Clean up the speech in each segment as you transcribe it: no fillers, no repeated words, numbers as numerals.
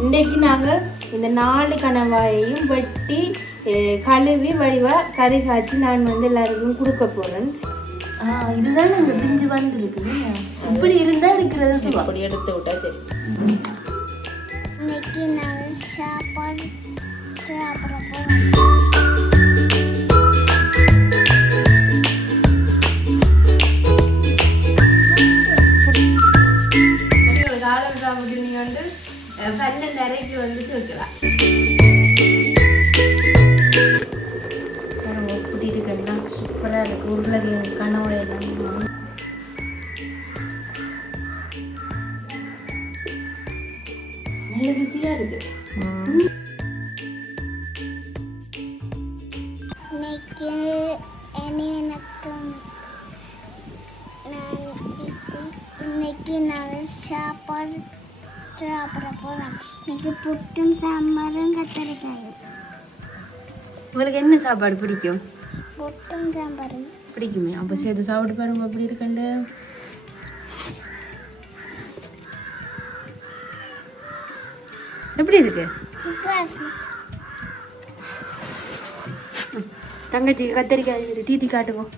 இன்றைக்கு நாங்கள் இந்த 4 கணவாயையும் வெட்டி கழுவி வடிவாக கறி காய்ச்சி நான் வந்து எல்லாருக்கும் கொடுக்க போகிறேன். இதுதான் அந்த பிஞ்சு வந்துருக்கு. இப்படி இருந்தால் இருக்கிறது அப்படி எடுத்து விட்டா சரி. இன்னைக்கு நாங்கள் சாப்பாடு சாப்பிட போகிறோம். நிறைக்கு வந்து வைக்கலாம். இப்படி இருக்குன்னா சூப்பராக இருக்கு. உருளைக்கிழங்கு கனவு எல்லாம் நல்ல ருசியா இருக்கு. இன்னைக்கு நாங்கள் சாப்பாடு சாப்பிட போகிறோம். இன்னைக்கு புட்டும் சாம்பாரும் கத்தரிக்காயும். உங்களுக்கு என்ன சாப்பாடு பிடிக்கும்? புட்டும் சாம்பாரும் பிடிக்குமே. அப்போ சேர்த்து சாப்பிட்டு பாருங்க எப்படி இருக்குண்டு. எப்படி இருக்கு? தங்கச்சி கத்தரிக்காய் தீத்தி காட்டுவோம்.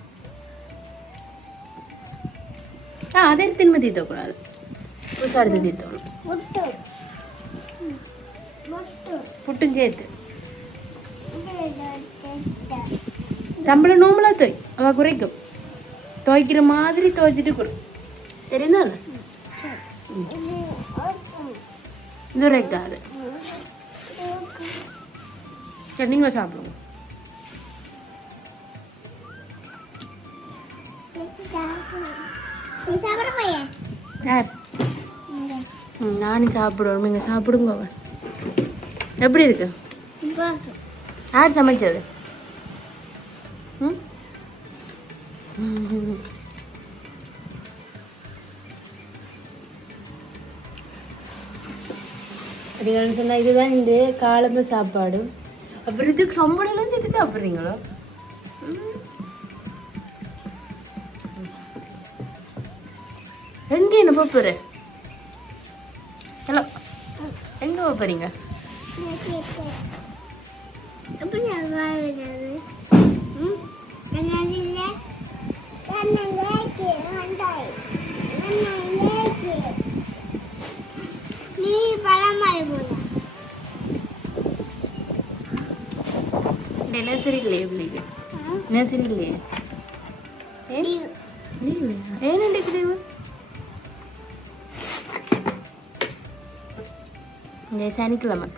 அதே தின்மை தீத்தக்கூடாது, புதுசாக எடுத்து தீத்தணும். புட்டும் சேர்த்து நம்மள நோம்பலா தோய் அவ குறைக்கும். துவைக்கிற மாதிரி துவைச்சிட்டு கொடு. சரிண்ணா? துரைக்காது. சரி நீங்க சாப்பிடுங்க. நானும் சாப்பிடுவோம். நீங்க சாப்பிடுங்க. எப்படி இருக்கு? யார் சமைச்சது? அப்படிங்கன்னு சொன்னா இதுதான் இந்த காலம்பு சாப்பாடு. அப்புறம் இதுக்கு சம்பளம் சேர்த்து சாப்பிட்றீங்களோ? எங்க என்ன போற? ஹலோ, எங்க போறீங்க? நர்சரி இல்லையே பிள்ளைக்கு? நர்சரி இல்லையே? ஏன் சனிக்கிழமை.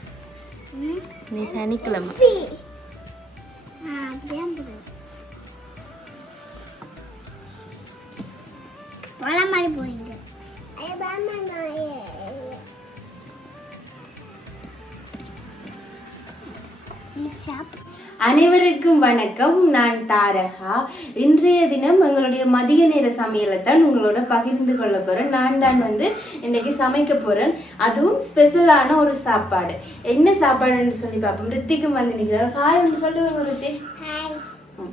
நீ சனிக்கிழமை அனைவருக்கும் வணக்கம். நான் தாரகா. இன்றைய தினம் எங்களுடைய மதிய நேர சமையலை தான் உங்களோட பகிர்ந்து கொள்ள போறேன். நான் தான் வந்து இன்னைக்கு சமைக்க போறேன். அதுவும் ஸ்பெஷலான ஒரு சாப்பாடு. என்ன சாப்பாடுன்னு சொல்லி பார்ப்போம். ரித்திக்கும் வந்து நிற்கிறார். ஹாய் ஒன்று சொல்லுவாங்க ரித்தி.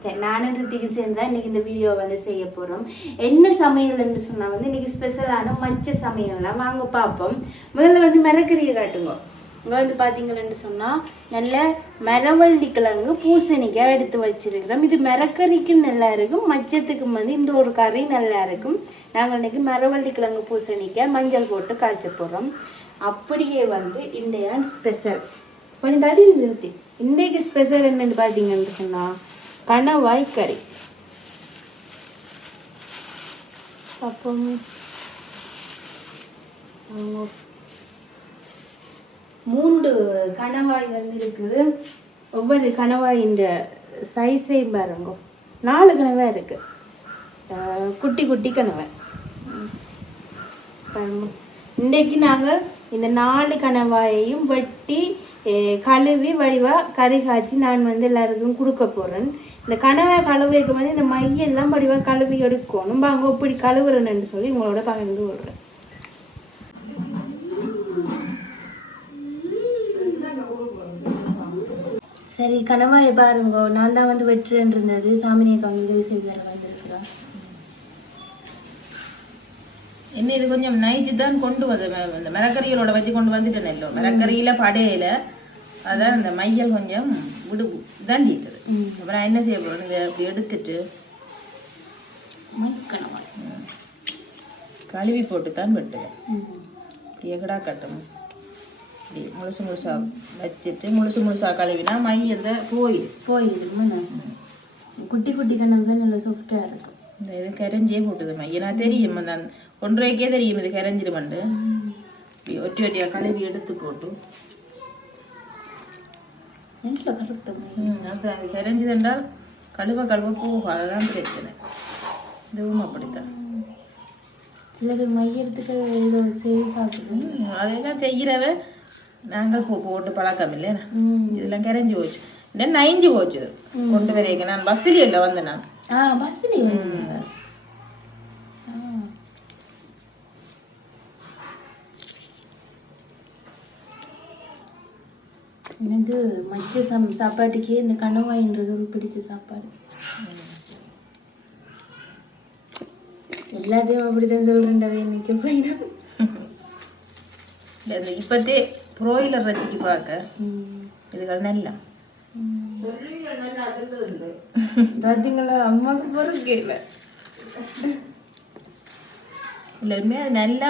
சரி, நானும் ரித்திக்கு சேர்ந்தா இன்னைக்கு இந்த வீடியோ வந்து செய்ய போறோம். என்ன சமையல்னு சொன்னா வந்து இன்னைக்கு ஸ்பெஷலான மச்ச சமையல்லாம் வாங்க பார்ப்போம். முதல்ல வந்து மிரக்கறியை காட்டுங்க. இங்கே வந்து பார்த்தீங்கன்னு சொன்னால் நல்ல மரவள்ளி கிழங்கு பூசணிக்காய் எடுத்து வச்சிருக்கிறோம். இது மிரக்கறிக்கு நல்லா இருக்கும், மச்சத்துக்கும் வந்து இந்த ஒரு கறி நல்லா இருக்கும். நாங்கள் இன்னைக்கு மரவள்ளி கிழங்கு பூசணிக்காய் மஞ்சள் போட்டு காய்ச்ச போகிறோம். அப்படியே வந்து இன்றைய ஸ்பெஷல் கொஞ்சம் தடி நிறுத்தி இன்றைக்கு ஸ்பெஷல் என்னன்னு பார்த்தீங்கன்னு சொன்னால் கணவாய் கறி. அப்போ மூன்று கணவாய் வந்து இருக்குது. ஒவ்வொரு கணவாயின் சைஸை பாருங்க. 4 கணவாய் இருக்கு. குட்டி குட்டி கணவாய். இன்றைக்கு நாங்கள் இந்த 4 கணவாயையும் வெட்டி கழுவி வடிவாக கறி காய்ச்சி நான் வந்து எல்லாருக்கும் கொடுக்க போகிறேன். இந்த கணவாய் கழுவுக்கு வந்து இந்த மையெல்லாம் வடிவாக கழுவி எடுக்கணும். வாங்க இப்படி கழுவுறேன்னு சொல்லி உங்களோட பகிர்ந்து கொள்கிறேன். சரி, கணவாயை பாருங்க. நான் தான் வந்து வெட்டுறேன் இருந்தது. சாமினியை வந்து உதவி செய்து தர வந்திருக்கிறேன். என்ன இது கொஞ்சம் நைட்டு தான் கொண்டு வந்து இந்த மிளகறிகளோட வச்சு கொண்டு வந்துட்டேன் இல்லை மிளகறியில படையில அதான் இந்த மையல் கொஞ்சம் தாண்டிக்குது. அப்புறம் என்ன செய்ய போறோம் இதை அப்படி எடுத்துட்டு கழுவி போட்டு தான் வெட்டுவேன். இப்படி எகடா கட்டணும் இப்படி முழுசு முழுசா வச்சுட்டு முழுசா கழுவினா மை அந்த போயிடுமா. குட்டி குட்டி கண்ணம் தான் நல்லா சாஃப்டாக இருக்கும். இந்த இது கரைஞ்சே போட்டுது மை நான் தெரியும் நான் ஒன்றரைக்கே தெரியும் இது கரைஞ்சிருமண்டு. இப்படி ஒட்டி ஒட்டியா கழுவி எடுத்து போட்டு அப்புறம் அது கரைஞ்சது என்றால் கழுவ போகும். அதுதான் பிரச்சனை. இதுவும் அப்படித்தான். சிலது மையத்துக்கு செய்து சாப்பிடுவோம். அதெல்லாம் செய்கிறவ நாங்கள் போட்டு பழக்கம் இல்லை. இதெல்லாம் கரைஞ்சி போச்சு இன்னும் நைஞ்சி போச்சு கொண்டு வரைக்க. நான் பஸ்ஸிலே இல்லை வந்தேன் நான். பஸ்ஸிலே எனக்கு மற்ற சாப்பாட்டுக்கே இந்த கணவாயின்றது ஒரு பிடிச்ச சாப்பாடு. எல்லாத்தையும் அப்படிதான் சொல்றேன்டா இன்னைக்கு போயிடும். இப்பத்தே புரோயிலர் ரசிக்கு பார்க்க இதுகள் நல்லா பாத்தீங்களா அம்மாவுக்கு பொறுக்கே இல்லை இல்லையுமே அது நல்லா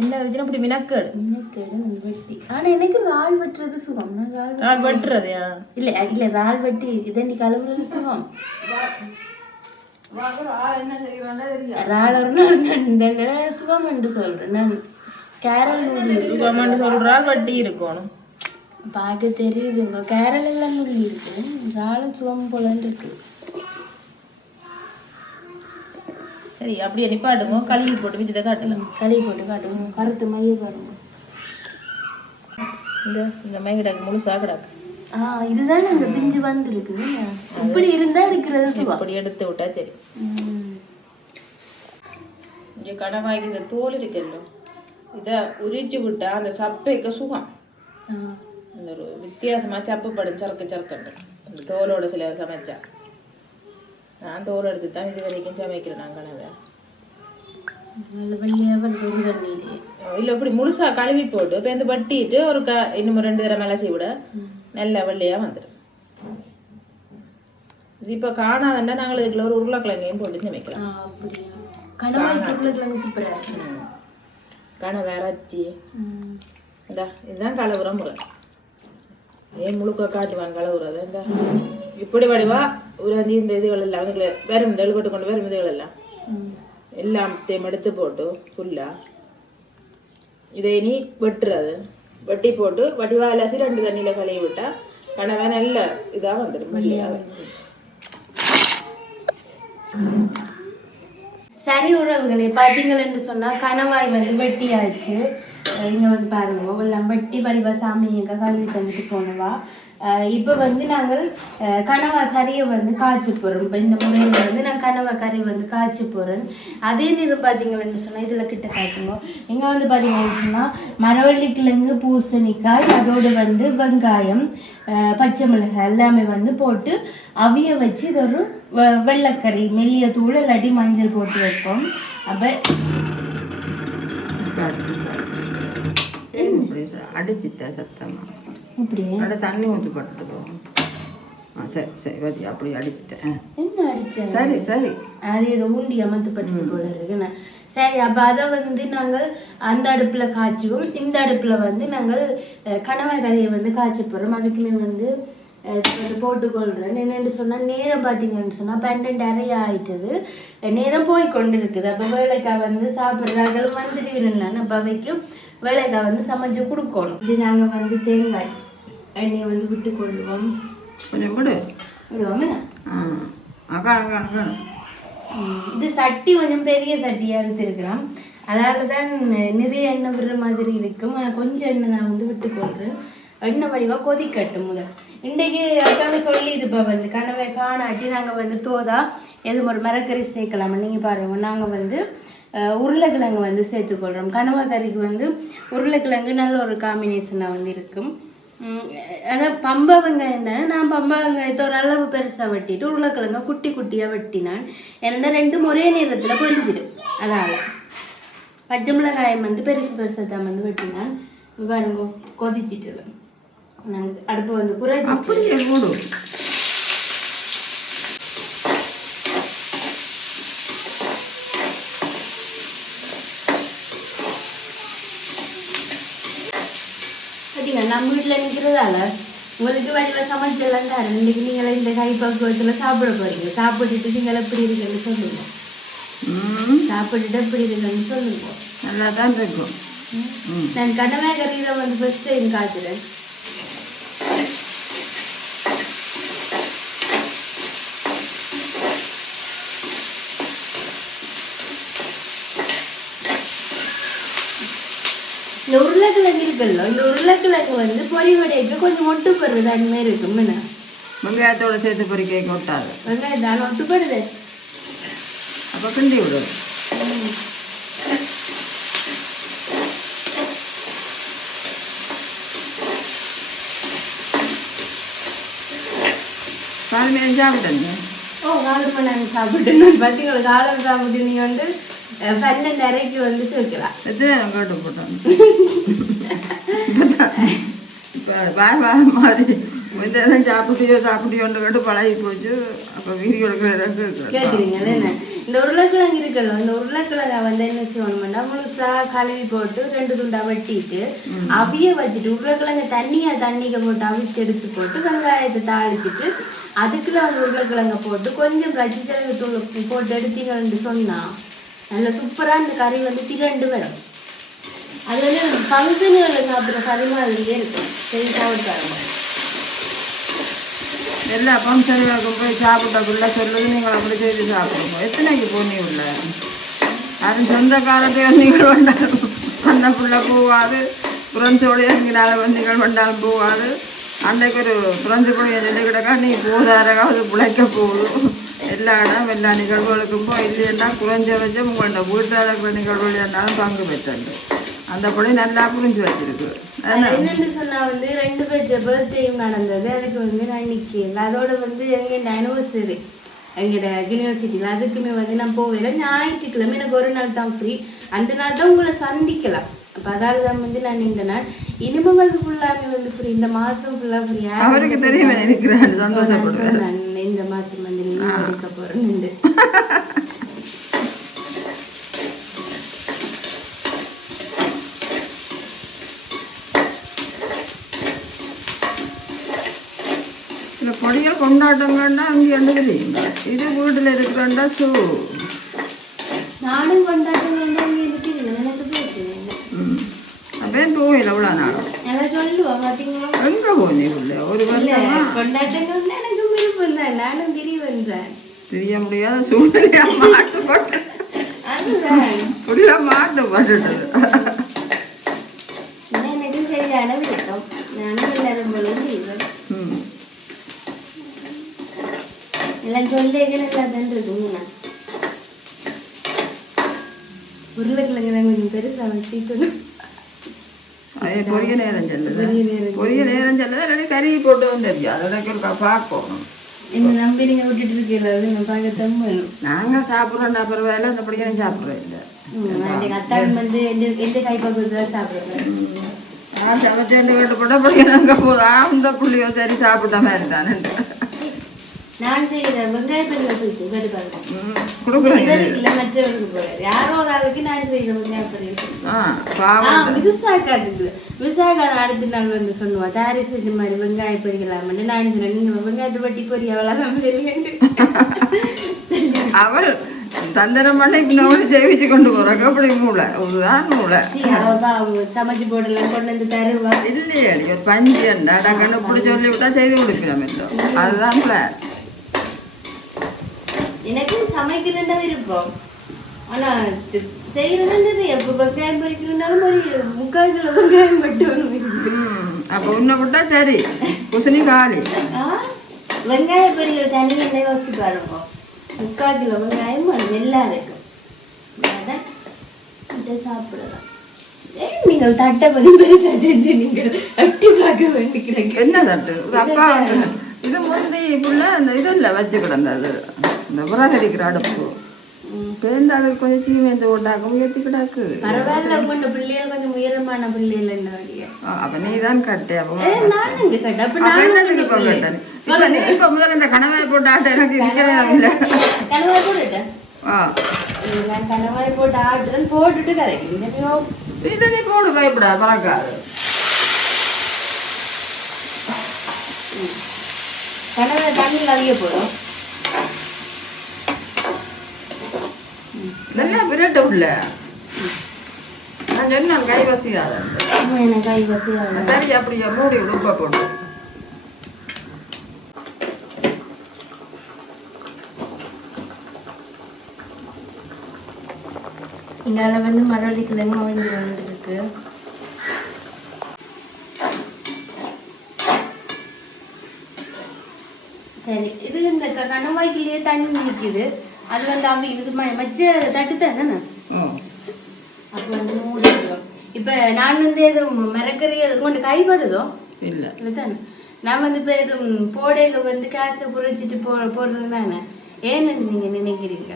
எல்லா விதத்திலும் அப்படி மினக்கேடு வெட்டி. ஆனா எனக்கு இறால் வெட்டுறது சுகம். இறால் வெட்டுறது இல்ல இறால் வெட்டி இதண்டி கழுவுறது சுகம். இறால் சுகம் என்று சொல்றேன் நான். கேரள் சுகம்னு சொல்றால் வட்டி இருக்கணும் பார்க்க தெரியுதுங்க. கேரள் எல்லாம் நுள்ளி இருக்கு. இறாலும் சுகம் போலன்னு இருக்கு. சரி அப்படியே நிப்பாட்டுங்க. கழுவி போட்டு விட்டு காட்டலாம். கழுவி போட்டு காட்டுவோம். கருத்து மைய பாருங்க. இந்த மை கிடக்கு முழுசா கிடக்கு. இதுதான் இந்த பிஞ்சு வந்துருக்குது. இப்படி இருந்தா இருக்கிறது சுகம். இப்படி எடுத்து விட்டா சரி. இங்க கடவாய்க்கு இந்த தோல் இருக்குல்ல இதை உரிச்சு விட்டா அந்த சப்பைக்கு சுகம். அந்த ஒரு வித்தியாசமா சப்புப்படும் சறுக்கண்டு அந்த தோலோட சில சமைச்சா. நான் தோல் எடுத்து தான் இது வரைக்கும் சமைக்கிறேன். நான் கனவை இல்லை இப்படி முழுசா கழுவி போட்டு இப்போ இந்த வட்டிட்டு ஒரு இன்னும் 2 தடவை மிளசி விட நல்ல வெள்ளையா வந்துடும். இது இப்போ காணாதுன்னா நாங்கள் இதுக்குள்ள ஒரு உருளைக்கிழங்கையும் போட்டு சமைக்கலாம். கனவை அரைச்சி இதுதான் கலவுற முறை. ஏன் முழுக்க காட்டுவாங்க கலவுறது இந்த இப்படி வடிவா ஒரு இந்த இதுகள் எல்லாம் அதுக்குள்ள வெறும் இந்த எழுபட்டு கொண்டு வெறும் இதுகள் எல்லாம் எல்லாத்தையும் எடுத்து போட்டு ஃபுல்லா இதை இனி வெட்டுறது. வெட்டி போட்டு வடிவா அலசி 2 தண்ணியில கழுவி விட்டா கனவை நல்ல இதா வந்துடும் வெள்ளையாவே. சரி உறவுகளை பார்த்தீங்கன்னு சொன்னா கணவாய் வெட்டியாச்சு. இங்க பாருங்க எல்லாம் வெட்டி வடிவா சாமி எங்க கழுவி தந்துட்டு போனவா. இப்போ நாங்கள் கனவா கறியை காய்ச்சி போறோம். இப்போ இந்த முறையில நான் கனவா கறி காய்ச்சி போறேன். அதே நேரம் பார்த்தீங்கன்னு சொன்னா இதுல கிட்ட காட்டுங்க. இங்க பார்த்தீங்கன்னு சொன்னா மரவள்ளி கிழங்கு பூசணிக்காய் அதோடு வெங்காயம் பச்சை மிளகாய் எல்லாமே போட்டு அவிய வச்சு இது ஒரு வெள்ளைக்கறி மெல்லிய தூள் இல்லாட்டி மஞ்சள் போட்டு வைப்போம். அப்ப அடிச்சுட்ட சத்தமா இப்படி தண்ணி ஊற்றி போட்டுருக்கோம். சரி சரி வதி அப்படி அடிச்சுட்டேன். என்ன அடிச்சேன்? சரி சரி அது ஏதோ ஊண்டி அமர்த்தப்பட்டு போல இருக்குண்ணா. சரி அப்போ அதை நாங்கள் அந்த அடுப்பில் காய்ச்சுவோம். இந்த அடுப்பில் நாங்கள் கனவாய் கறியை காய்ச்சி போடுறோம். அதுக்குமே போட்டுக்கொள்கிறேன். என்னென்னு சொன்னால் நேரம் பார்த்தீங்கன்னு சொன்னால் 12:30 ஆயிட்டது. நேரம் போய் கொண்டு இருக்குது. அப்போ வேலைக்காய் சாப்பிட்றாங்களும் வந்துடுவீங்களான்னு அப்போ அவைக்கும் வேலைக்காய் சமைச்சு கொடுக்கணும். இது நாங்கள் தேங்காய் எண்ணெயை விட்டு கொள்வோம். கொஞ்சம் கூட விடுவோமே. இது சட்டி கொஞ்சம் பெரிய சட்டியாக எடுத்துருக்கிறோம். அதனால தான் நிறைய எண்ணெய் விடுற மாதிரி இருக்கும். ஆனால் கொஞ்சம் எண்ணெய் நான் விட்டு கொள்கிறேன். எண்ணெய் வடிவாக கொதிக்கட்டும். முதல் இன்றைக்கு அக்காவை சொல்லி இதுப்பா கனவை காணாட்டி நாங்கள் தோதா எதுவும் ஒரு மரக்கறி சேர்க்கலாம். நீங்கள் பாருங்கள் நாங்கள் உருளைக்கிழங்கு சேர்த்துக்கொள்கிறோம். கனவா கறிக்கு உருளைக்கிழங்கு நல்ல ஒரு காம்பினேஷனாக இருக்கும். அதான் பம்பை வெங்காயம் தானே. நான் பம்பை வெங்காயத்தை ஒரு அளவு பெருசாக வெட்டிட்டு உருளைக்கிழங்க குட்டி குட்டியாக வெட்டினான். என்னென்னா 2 ஒரே நேரத்தில் பொரிஞ்சிடும். அதனால் பச்சை மிளகாயம் வந்து பெருசு பெருசாக தான் வந்து வெட்டினேன். பாருங்க கொதிச்சிட்டு நாங்கள் அடுப்பு வந்து குறைச்சி அப்படியே போடும். பார்த்தீங்க நம்ம வீட்டில் நிற்கிறதால உங்களுக்கு வடிவில் சமைச்செல்லாம் தரேன். இன்னைக்கு நீங்களே இந்த கை பக்குவத்தில் சாப்பிட போறீங்க. சாப்பிட்டுட்டு நீங்கள் எப்படி இருக்குன்னு சொல்லுங்க. சாப்பிட்டுட்டு எப்படி இருக்குன்னு சொல்லுங்க. நல்லா தான் இருக்கும். நான் கடமை கறியில வந்து ஃபர்ஸ்ட் டைம் காய்ச்சுறேன். இந்த உருளைக்கிழங்கு இருக்குல்ல, இந்த உருளைக்கிழங்கு வந்து பொறி வடைக்கு கொஞ்சம் ஒட்டுப்படுறது தன்மை இருக்கும். என்ன வெங்காயத்தோட சேர்த்து பொறிக்க ஒட்டாது. வெங்காயத்தான ஒட்டுப்படுது. அப்போ கிண்டி விடும். காலமே சாப்பிட்டேங்க. காலமாக நாங்கள் சாப்பிட்டேன். பார்த்தீங்களா, காலம் சாப்பிட்டு நீங்கள் வந்து 12 அறைக்கு வந்து சேர்க்கலாம். எத்தனை கேட்டு போட்டோம். இப்போ வாரம் மாதிரி இதெல்லாம் சாப்பிட்டியோன்னு கேட்டு பழகி போச்சு. அப்போ வீடியோ கேட்குறீங்களே. இந்த உருளைக்கிழங்கு இருக்கല്ലോ, இந்த உருளைக்கிழங்கை வந்து என்ன செய்யணும்னா முழுசா கழுவி போட்டு 2 துண்டா வெட்டிட்டு அவிய வச்சுட்டு உருளைக்கிழங்கு தண்ணிக்க போட்டு அவிச்சு எடுத்து போட்டு வெங்காயத்தை தாளிச்சுட்டு அதுக்குள்ள வந்து உருளைக்கிழங்கை போட்டு கொஞ்சம் பச்சைக்கிழங்கு தூள் போட்டு எடுத்தீங்கன்னு சொன்னா நல்ல சூப்பரா இந்த கறி வந்து திரண்டு வரும். அது வந்து ஃபங்க்ஷன்களில் சாப்பிட்ற கறி மாதிரியே இருக்கும். சரி சாப்பிட்டு எல்லா ஃபங்க்ஷனுக்கும் போய் சாப்பிட்டக்குள்ள சொல்லுது நீங்கள் அப்படி செய்து சாப்பிடுங்க. எத்தனைக்கு போனீங்க உள்ள யாரும் சொந்த காலத்தையோ நீங்கள் வந்தாலும் அந்த பிள்ளை போவாது. புரஞ்சோடைய நீங்கள் வந்தீங்கள் வந்தாலும் போவாது. அன்றைக்கு ஒரு புரஞ்சு பிள்ளைங்க சொல்லி கிடக்கா நீ போதாரகாவது பிழைக்க போகுது. எல்லா இடம் எல்லா நிகழ்வுகளுக்கும் போய் இல்லைன்னா குறைஞ்ச வச்சு உங்களோட வீட்டில் இருக்கிற நிகழ்வுகள் இருந்தாலும் பங்கு பெற்றது. அந்த பிள்ளை நல்லா புரிஞ்சு வச்சிருக்கு. என்னன்னு சொன்னா வந்து 2 பேர் பர்த்டேயும் நடந்தது. அதுக்கு வந்து நான் நிற்கல. அதோட வந்து எங்கள்ட அனிவர்சரி எங்கள்ட யூனிவர்சிட்டியில் அதுக்குமே வந்து நான் போவேல. ஞாயிற்றுக்கிழமை எனக்கு ஒரு நாள் தான் ஃப்ரீ. அந்த நாள் தான் உங்களை சந்திக்கலாம். அப்போ அதால தான் வந்து நான் இந்த நாள் இனிமே வந்து ஃபுல்லாகவே வந்து ஃப்ரீ. இந்த மாதம் ஃபுல்லாக ஃப்ரீ. அவருக்கு தெரியும் இருக்கிறேன். சந்தோஷப்படுவேன். நான் இந்த மாதம் வந்து லீவ் எடுக்க போகிறேன். பொடிகள் கொண்டாட்டங்கன்னா அங்கே தெரியுங்க. இது வீட்டில் இருக்கிறோண்டா நானும் கொண்டாட்டங்கள்னா அங்கே இருக்குது. எனக்கு அப்படியே போகல எவ்வளோ நாளும் எல்லாம் சொல்லுவோம். பார்த்தீங்களா எங்கே போனீங்க ஒரு வருஷம் கொண்டாட்டங்கள் எனக்கு விருப்பம் தான். நானும் தெரியவன்றேன். தெரிய முடியாத சூழ்நிலையா மாட்டு போட்டு புள்ள மாட்டு போட்டுட்டது. எனக்கு சரியான விருப்பம். நானும் எல்லாரும் போல செய்வேன். எல்லாம் சொல்லிக்க நல்லா தான் இருக்குங்கண்ணா. உருளைக்கிழங்கு கொஞ்சம் பெருசாக வச்சுக்கணும். பொரிய நேரம் சொல்லுது. பொரிய நேரம் சொல்லுது. இல்லாட்டி கறி போட்டு வந்துருச்சு. அதோட பார்க்கணும். என்ன நம்பி நீங்க விட்டுட்டு இருக்கீங்க. பார்க்கத்தான் வேணும். நாங்கள் சாப்பிட்றோம். அப்புறம் வேலை இந்த படிக்க சாப்பிட்றோம் இல்லை. அத்தான் வந்து எந்த கைப்பக்குவத்தில் சாப்பிட்றேன். நான் சமைச்சேன் கேட்டு போட்டால் படிக்க நாங்கள் போதா அந்த புள்ளியோ சரி சாப்பிட்ட மாதிரி தானே. நான் செய்கிறேன் வெங்காயப்பொரியல் கொடுக்குறேன். மற்றவருக்கு போறாரு யாரோ ஒரு ஆளுக்கு நான் செய்கிறேன் வெங்காயப்பொரியல். விசாகா அடுத்த நாள் வந்து சொல்லுவா தாரி செஞ்ச மாதிரி வெங்காய பொரியலாம். நான் சொன்னேன் நீங்க வெங்காயத்தை வட்டி பொரிய அவ்வளோதான். அவள் தந்திரம் பண்ணி இன்னொரு ஜெயிச்சு கொண்டு போறாங்க. அப்படி மூளை ஒருதான் மூளை. அவங்க சமைச்சு போடலாம் கொண்டு வந்து தருவா. இல்லையே ஒரு பஞ்சு கண்ணு இப்படி சொல்லி விட்டா செய்து கொடுக்கிறோம். அதுதான் பிளான். எனக்கு சமைக்கிறதா விருப்பம். ஆனா செய்யறது எப்ப வெங்காயம் பொரிக்கிறதுனாலும் ஒரு 3/4 கிலோ வெங்காயம் மட்டும். அப்ப உன்னை விட்டா சரி குசினி காலி. வெங்காய பொரியல் தனி எண்ணெய் வச்சு பாருங்க. 3/4 கிலோ வெங்காயம் நல்லா இருக்கும். அதான் சாப்பிடலாம். நீங்கள் தட்டை பதி பெருசா செஞ்சு நீங்கள் எட்டி பார்க்க வேண்டிக்கிறீங்க. என்ன தட்டு அப்பா இது முந்தி புள்ள அந்த இது இல்லை வச்சு கிடந்தது இந்த விறகரிக்கிற அடுப்பு பேருந்து கொஞ்சம் சீமேந்து போட்டாக்க உயர்த்தி கிடாக்கு. பரவாயில்ல, உங்களோட பிள்ளைகள் கொஞ்சம் உயரமான பிள்ளைகள் என்ன வழியா. அப்ப நீ தான் கட்டே. நான் எங்க கட்ட? அப்ப நான் நீ இப்ப முதல்ல இந்த கணவாய் போட்டு ஆட்ட எனக்கு இருக்கிறேன் இல்ல. கணவாய் போட்டுட்டேன். நான் கணவாய் போட்டு ஆட்டுறேன், போட்டுட்டு கதைக்கு இதை நீ போடு, பயப்படா பறக்காது. கணவாய் தண்ணியில் அதிக போடும். நல்லா விரட்ட உள்ள நான் சொன்ன கை வசியாத. கை வசியாத. சரி, அப்படியே மூடி உப்ப போடு. இங்கால வந்து மரவள்ளி கிழங்கு வந்து இருக்கு. சரி, இது இந்த கணவாய்க்குள்ளேயே தண்ணி நிற்குது. அது வந்து அவங்க இது மச்ச தட்டு தானே. அப்ப வந்து மூடிடுவோம். இப்ப நான் வந்து எதுவும் மரக்கறிகள் கொண்டு கைப்படுதோ இல்ல இல்லதானே. நான் வந்து இப்ப எதுவும் போடையில வந்து காசை புரிச்சிட்டு போடுறது தானே. ஏன்னு நீங்க நினைக்கிறீங்க?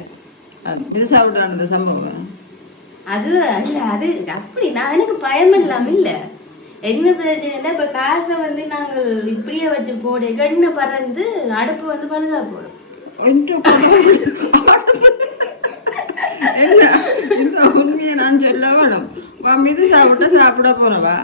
இது சாப்பிட்டான இந்த சம்பவம் அது அல்ல, அது அப்படி நான் எனக்கு பயம் இல்லாம இல்ல. என்ன பிரச்சனைன்னா இப்ப காசை வந்து நாங்கள் இப்படியே வச்சு போட கண்ணு பறந்து அடுப்பு வந்து பழுதா போடும். உண்மையை நான் சொல்ல வேணும். இது சாப்பிட போனவா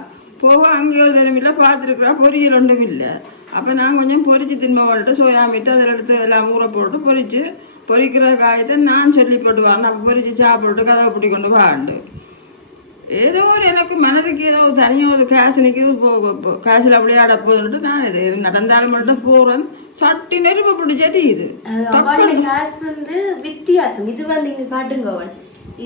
போவா அங்கே ஒரு தினமில்ல பார்த்துருக்குறா, பொரியல் ஒன்றும் இல்லை. அப்போ நான் கொஞ்சம் பொரிச்சு தின்பவன்ட்டு சோயா மீட்டு அதில் எடுத்து எல்லாம் ஊற போட்டு பொரிச்சு பொரிக்கிற காயத்தை நான் சொல்லி போட்டு வாங்க. அப்போ பொரிச்சு சாப்பிட்டு கதவை பிடி கொண்டு வாண்டு ஏதோ ஒரு எனக்கு மனதுக்கு ஏதோ தனியாக ஒரு காசு நிற்கிது, காசில் அப்படியே ஆட போதுன்ட்டு நான் எது நடந்தாலும் மட்டும் போகிறேன். சட்டி நெருப்பு பிடிச்சாட்டி இது காசு வந்து வித்தியாசம். இது வந்து இங்க காட்டுங்க,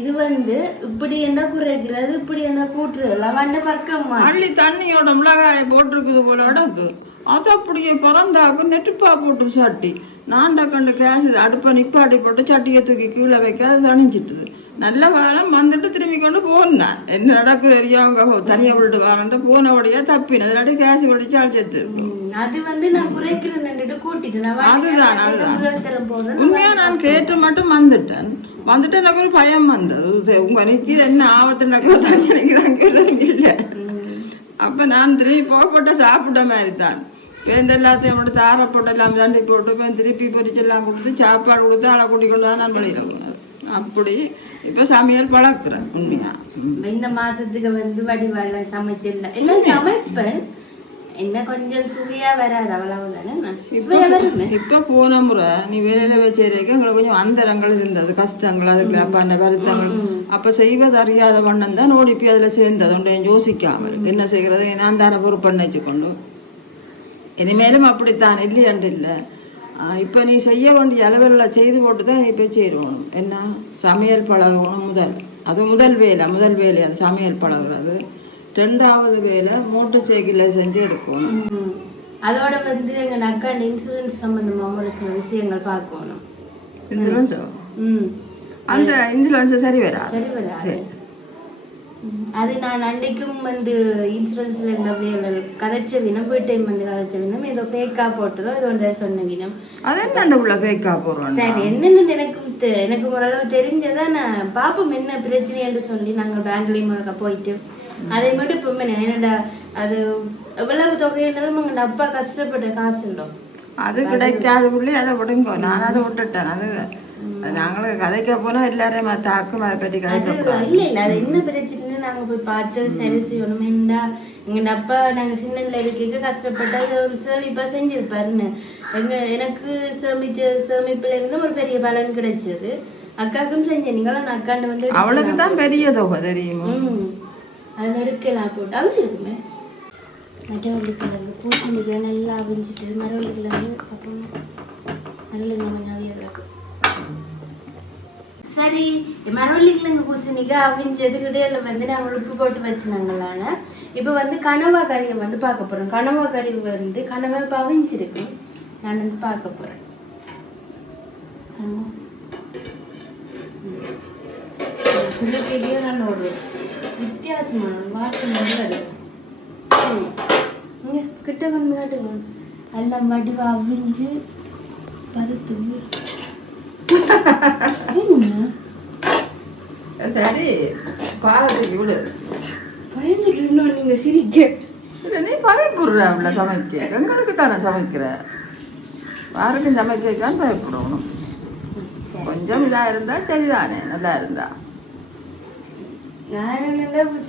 இது வந்து இப்படி என்ன குறைக்கிறது, இப்படி என்ன கூட்டுறது பக்கம் அள்ளி தண்ணியோட மிளகாயை போட்டிருக்குது போல அடக்கு. அது அப்படியே பறந்தாக்கு நெட்டுப்பா போட்டு சட்டி நான் டக்கண்டு கேஸ் அடுப்பை நிப்பாட்டி போட்டு சட்டியை தூக்கி கீழே வைக்க அது தணிஞ்சிட்டுது. நல்ல காலம் வந்துட்டு திரும்பி கொண்டு போனேன். என்ன நடக்கு தெரியாங்க தனியாக விட்டு வாங்கிட்டு போனபடியா தப்பின அதனாடி கேஸ் வெடிச்சு அழைச்சது. அது வந்து நான் குறைக்கிறேன் கூட்டிட்டு அதுதான் அதுதான் உண்மையா நான் கேட்டு மட்டும் வந்துட்டேன். எனக்கு ஒரு பயம் வந்தது. உங்க நிற்கிது என்ன ஆபத்துனாக்கோ தனியாக நிற்கிறாங்க இல்லை. அப்ப நான் திரும்பி போட்ட சாப்பிட்ட மாதிரி தான் பேருந்து எல்லாத்தையும் மட்டும் தாரை போட்டு எல்லாம் தண்டி போட்டு திருப்பி பொரிச்செல்லாம் கொடுத்து சாப்பாடு கொடுத்து ஆளை கூட்டி கொண்டு தான் நான் வெளியில போனது. அப்படி இப்ப சமையல் பழக்கிறேன். உண்மையா இந்த மாசத்துக்கு வந்து வடிவாள சமைச்சிடல எல்லாம் சமைப்பேன். என்ன கொஞ்சம் சுவையா வராது அவ்வளவுதானே. இப்ப போன முறை நீ வேலையில வச்சிருக்க எங்களுக்கு கொஞ்சம் அந்தரங்கள் இருந்தது, கஷ்டங்கள், அதுக்கு அப்ப அந்த வருத்தங்கள். அப்ப செய்வது அறியாத வண்ணம் தான் ஓடிப்பி அதுல சேர்ந்தது ஒன்றை யோசிக்காமல் என்ன செய்கிறது நான் தானே பொறுப்பண்ணு வச்சுக்கொண்டு இனிமேலும் அப்படித்தான் இல்லையன்று இல்லை. இப்போ நீ செய்ய வேண்டிய அளவில் செய்து போட்டு தான் நீ போய் சேருவணும். என்ன சமையல் பழகணும் முதல் வேலை அது சமையல் பழகுறது. 2வது வேலை மூட்டு சைக்கிளில் செஞ்சு எடுக்கணும். அதோட வந்து எங்கள் அக்காண்ட இன்சூரன்ஸ் சம்மந்தமாக ஒரு சில விஷயங்கள் பார்க்கணும். இன்சூரன்ஸோ? அந்த இன்சூரன்ஸ் சரி வரா. சரி அது நான் அன்னைக்கும் வந்து இன்சூரன்ஸ்ல இருந்த வேலை கதைச்ச வினம் வீட்டையும் வந்து கதைச்ச வினம் ஏதோ பேக்கா போட்டதோ ஏதோ ஒன்று சொன்ன வினம். அது என்ன உள்ள பேக்கா போடுறோம்? சரி என்னன்னு எனக்கு ஓரளவு தெரிஞ்சதா நான் பாப்போம் என்ன பிரச்சனைன்னு சொல்லி நாங்கள் பேங்க்லேயும் போயிட்டு அதை மட்டும் இப்போ என்னடா அது எவ்வளவு தொகைன்றாலும் எங்கள் அப்பா கஷ்டப்பட்ட காசு உண்டோம் அது கிடைக்காத புள்ளி அதை விடுங்க. நான் அதை விட்டுட்டேன். அது நாங்களும் கதைக்க போனா எல்லாரையும் தாக்கும் அதை பற்றி கதைக்க இல்லை இல்லை அது என்ன பிரச்சனைன்னு நாங்கள் போய் பார்த்து சரி செய்யணும். என்ன எங்கள் அப்பா நாங்கள் சின்னல இருக்க கஷ்டப்பட்டு அதை ஒரு சேமிப்பா செஞ்சிருப்பாருன்னு எனக்கு சேமிப்புல இருந்து ஒரு பெரிய பலன் கிடைச்சது. அக்காவுக்கும் செஞ்சேன். நீங்களும் நான் அக்காண்ட வந்து அவளுக்கு தான் பெரிய தொகை தெரியுமா. அது எடுக்கலாம் போட்டு அவிச்சிருக்குமே மரவள்ளி கிழங்கு பூசணிக்கு நல்லா அவிஞ்சிட்டு மரவள்ளி கிழங்கு அப்புறம் நல்ல நவியது. சரி மரவள்ளி கிழங்கு பூசணிக்கு அவிஞ்சதுக்கிட்டே வந்து நாங்கள் உப்பு போட்டு வச்சுனாங்களான இப்போ வந்து கனவா கறியை வந்து பார்க்க போகிறோம். கனவா கறி வந்து கனவா இப்போ அவிஞ்சிருக்கு. நான் வந்து பார்க்க போகிறேன். நல்ல ஒரு வித்தியாசமான வாசனை இருக்கு. இங்க கிட்ட கொண்டு காட்டுங்க. எல்லாம் வடிவா அவிஞ்சு பருத்து சரி பாலத்துக்கு விடு. பயந்துட்டு நீங்க சிரிக்க. இல்லை நீ பயப்படுற அவளை சமைக்க, எங்களுக்கு தானே சமைக்கிற, யாருக்கும் சமைக்கான்னு பயப்படணும். கொஞ்சம் இதா இருந்தா சரிதானே, நல்லா இருந்தா.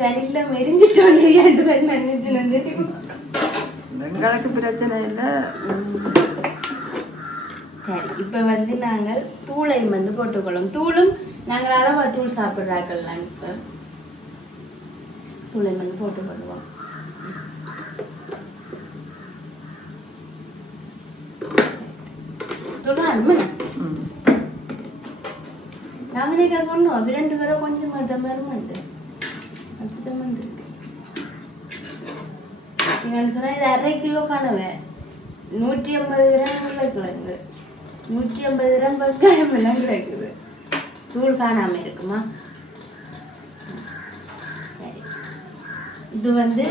சரியில்லாம எரிஞ்சிட்டோன்னு எங்களுக்கு பிரச்சனை இல்லை. சரி, இப்ப வந்து நாங்கள் தூளையும் வந்து போட்டுக்கொள்ளும். தூளும் நாங்கள் அளவா தூள் சாப்பிடுறாங்கல்லாம். இப்ப தூளையும் வந்து போட்டுக்கொள்வோம். நாங்களே சொன்னோம் 2 பேரும் கொஞ்சம் தான் வருமாண்டு அப்படிதான் வந்துருக்கு. நீங்க சொன்னா இது 1/2 கிலோ கனவை, 150 கிராம் உருளைக்கிழங்கு, 150 கிராம் வெங்காயம் எல்லாம் கிடைக்குது. தூள் காணாம இருக்குமா? சரி, இது வந்து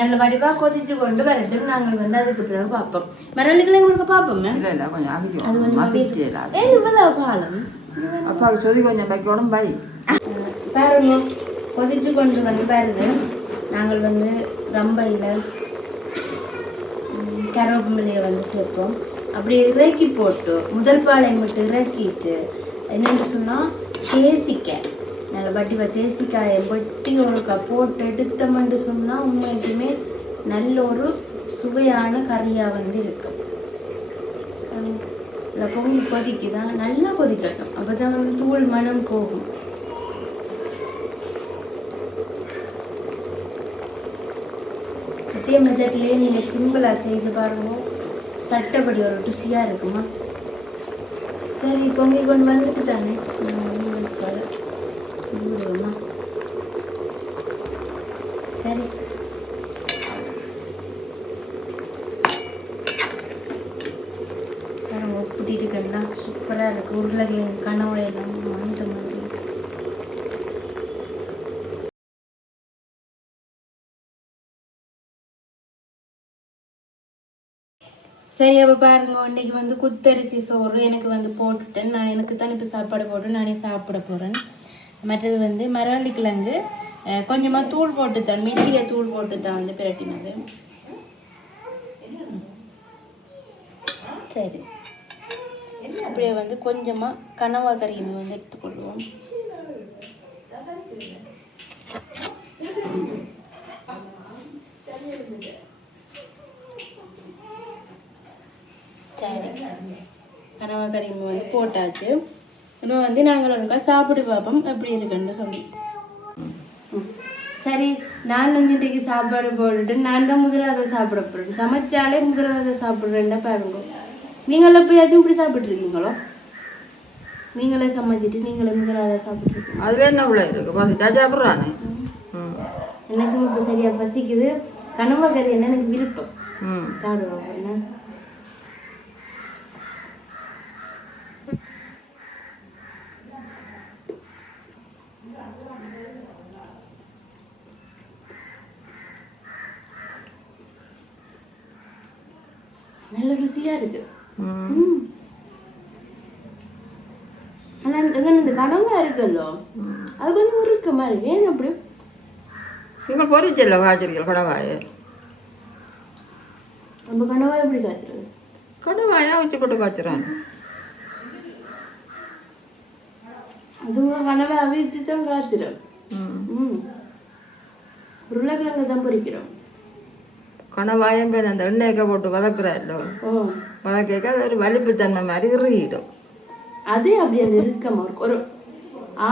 நல்ல வடிவா கொதிச்சு கொண்டு வரட்டும். நாங்கள் வந்து அதுக்கு பிறகு பார்ப்போம். மரவள்ளிக்கிழங்கு உங்களுக்கு பார்ப்போம். இல்லை கொஞ்சம் இவ்வளவு காலம் அப்பாவுக்கு சொல்லி கொஞ்சம் வைக்கணும் பை. பாருங்க கொதிச்சு கொண்டு வந்து பாருங்க. நாங்கள் வந்து ரம்பையில் கருவேப்பிலையை வந்து சேர்ப்போம். அப்படி இறக்கி போட்டு முதல் பாலை மட்டும் இறக்கிட்டு என்னென்னு சொன்னால் தேசிக்காய், நல்ல வட்டிவா தேசிக்காயை வெட்டி ஒருக்கா போட்டு எடுத்தோம்னு சொன்னால் உண்மைக்குமே நல்ல ஒரு சுவையான கறியாக வந்து இருக்கும். இல்லை பொங்கி கொதிக்குதான், நல்லா கொதிக்கட்டும். அப்போ தான் வந்து தூள் மனம் போகும். அதே மெத்தட்லேயே நீங்கள் சிம்பிளாக செய்து பாருங்க, சட்டப்படி ஒரு ருசியாக இருக்குமா. சரி, பொங்கி கொண்டு வந்துட்டு தானே விடுவோமா. சரி, இப்படி இருக்குன்னா சூப்பராக இருக்குது. உருளைக்கிழங்கு கனவு எல்லாம் அந்த மாதிரி. சரி, அப்போ பாருங்க, இன்னைக்கு வந்து குத்தரிசி சோறு எனக்கு வந்து போட்டுட்டேன். நான் எனக்கு தான் இப்போ சாப்பாடு போட்டு நானே சாப்பிட போகிறேன். மற்றது வந்து மரவள்ளிக்கிழங்கு கொஞ்சமாக தூள் போட்டுத்தான், மெட்டியை தூள் போட்டு தான் வந்து பிரட்டினது. சரி, அப்படியே வந்து கொஞ்சமாக கனவா கறியை வந்து எடுத்துக்கொள்வோம். சரி, கனவா கறி வந்து போட்டாச்சு. இப்போ வந்து நாங்கள் ஒருக்கா சாப்பிட்டு பார்ப்போம் எப்படி இருக்குன்னு சொல்லி. சரி, நான் வந்து இன்றைக்கு சாப்பாடு போட்டுட்டு நான் தான் முதலாவது சாப்பிட போகிறேன். சமைச்சாலே முதலாவது சாப்பிட்றேன்னா பாருங்க. நீங்களே எப்பயாச்சும் இப்படி சாப்பிட்ருக்கீங்களோ? நீங்களே சமைச்சிட்டு நீங்களே முதலாவது சாப்பிட்ருக்கீங்க. அதில் என்ன உள்ள இருக்கு சாப்பிட்றானே. எனக்கும் இப்போ சரியாக பசிக்குது. கனவா கறி என்ன எனக்கு விருப்பம், சாப்பிடுவோம். என்ன நல்ல ருசியா இருக்கு. ஆனா இந்த கனவா இருக்குல்லோ, அது கொஞ்சம் உருக்கமா இருக்கு. ஏன் அப்படி? நீங்கள் பொறிச்சல காய்ச்சிருக்கீங்க கனவாயை. நம்ம கனவா எப்படி காய்ச்சிருது? கனவாயா வச்சு போட்டு காய்ச்சிறாங்க. அதுவும் கனவா அவிச்சு தான் காய்ச்சிடும். உருளைக்கிழங்கு தான் பொரிக்கிறோம். கனவாயம் பேர் அந்த எண்ணெய்க்க போட்டு வதக்குறாല്ലോ, வதக்க அது ஒரு வலிப்புத்தன்மை மாதிரி இறுகிடும். அதே அப்படி அந்த இறுக்கமா இருக்கும். ஒரு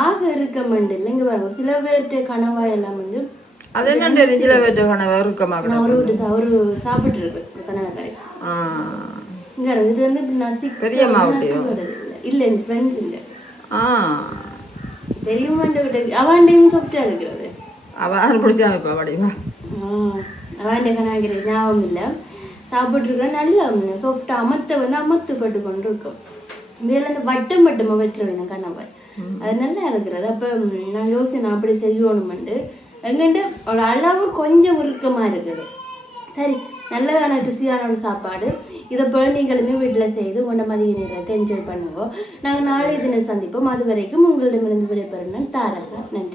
ஆக இறுக்கமண்டு இல்லைங்க பாருங்க. சில பேர்கிட்ட கனவா எல்லாம் வந்து அது என்ன சில பேர்கிட்ட கனவா இறுக்கமாக ஒரு சாப்பிட்டு இருக்கு கனவா கறி. இங்க இது வந்து நசி பெரிய மாவட்டையோ இல்லை, இந்த ஃப்ரெண்ட்ஸ் இல்லை தெரியுமா? அவன்டையும் சாப்பிட்டா இருக்கிறது. அவன் பிடிச்சா இப்போ வடிவா அவன்டை கனவாக்கிற ஞாபகம் இல்லை. சாப்பிட்ருக்கேன். நல்லா சாஃப்டா அமர்த்த வந்து அமர்த்தப்பட்டு கொண்டு இருக்கும். மேல இந்த வட்டம் வட்டமாக வச்சிருவேன் கனவாய், அது நல்லா இருக்கிறது. அப்போ நான் யோசனை அப்படி செய்யணுமெண்டு எங்கிட்ட ஒரு அளவு கொஞ்சம் உருக்கமாக இருக்குது. சரி, நல்லதான ருசியான ஒரு சாப்பாடு. இதை போல் நீங்களுமே வீட்டில் செய்து உங்களோட மதிய நேரத்தை என்ஜாய் பண்ணுங்க. நாங்கள் நாளை தினம் சந்திப்போம். அது வரைக்கும் உங்களிடமிருந்து விடைபெறும் நான் தாரகா. நன்றி.